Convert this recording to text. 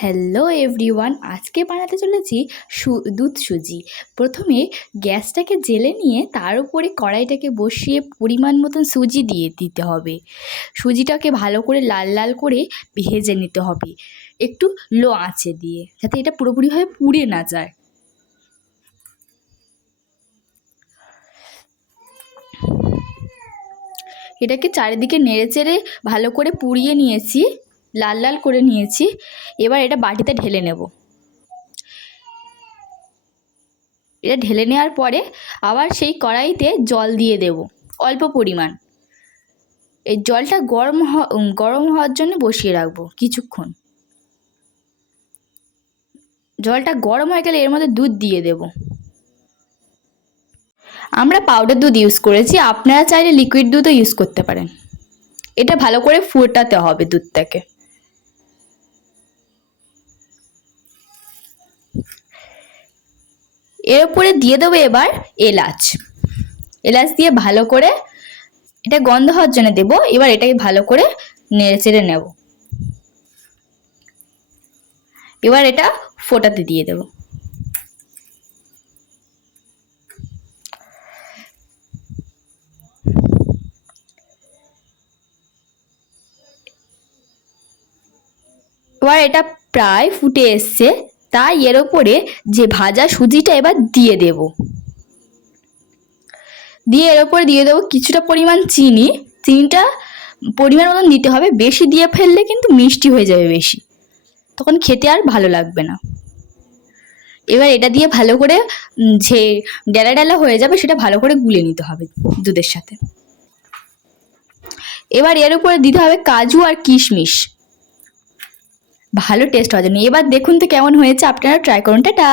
Hello everyone, আজকে বানাতে চলেছি দুধ সুজি। প্রথমে গ্যাসটাকে জ্বেলে নিয়ে তার উপরে কড়াইটাকে বসিয়ে পরিমাণ মতন সুজি দিয়ে দিতে হবে। সুজিটাকে ভালো করে লাল লাল করে ভেজে নিতে হবে, একটু লো আঁচে দিয়ে, যাতে এটা পুরোপুরিভাবে পুড়ে না যায়। এটাকে চারিদিকে নেড়ে চেড়ে ভালো করে পুড়িয়ে নিয়েছি, লাল লাল করে নিয়েছি। এবার এটা বাটিতে ঢেলে নেব। এটা ঢেলে নেওয়ার পরে আবার সেই কড়াইতে জল দিয়ে দেব অল্প পরিমাণ। এই জলটা গরম হওয়ার জন্য বসিয়ে রাখবো কিছুক্ষণ। জলটা গরম হয়ে গেলে এর মধ্যে দুধ দিয়ে দেব। আমরা পাউডার দুধ ইউজ করেছি, আপনারা চাইলে লিকুইড দুধও ইউজ করতে পারেন। এটা ভালো করে ফোটাতে হবে দুধটাকে। এর উপরে দিয়ে দেবো এবার এলাচ। এলাচ দিয়ে ভালো করে এটা গন্ধ হওয়ার জন্য দেবো। এবার এটাকে ভালো করে নেড়ে চেড়ে নেব। এবার এটা ফোটাতে দিয়ে দেব। এবার এটা প্রায় ফুটে এসছে, তাই এর ওপরে যে ভাজা সুজিটা এবার দিয়ে দেব। দিয়ে এর ওপরে দিয়ে দেবো কিছুটা পরিমাণ চিনি। চিনিটা পরিমাণ মতন দিতে হবে, বেশি দিয়ে ফেললে কিন্তু মিষ্টি হয়ে যাবে বেশি, তখন খেতে আর ভালো লাগবে না। এবার এটা দিয়ে ভালো করে যে ডালা ডালা হয়ে যাবে সেটা ভালো করে গুলে নিতে হবে দুধের সাথে। এবার এর উপরে দিতে হবে কাজু আর কিশমিশ, ভালো টেস্ট হওয়ার জন্য। এবার দেখুন তো কেমন হয়েছে, আপনারা ট্রাই করুন। টাটা।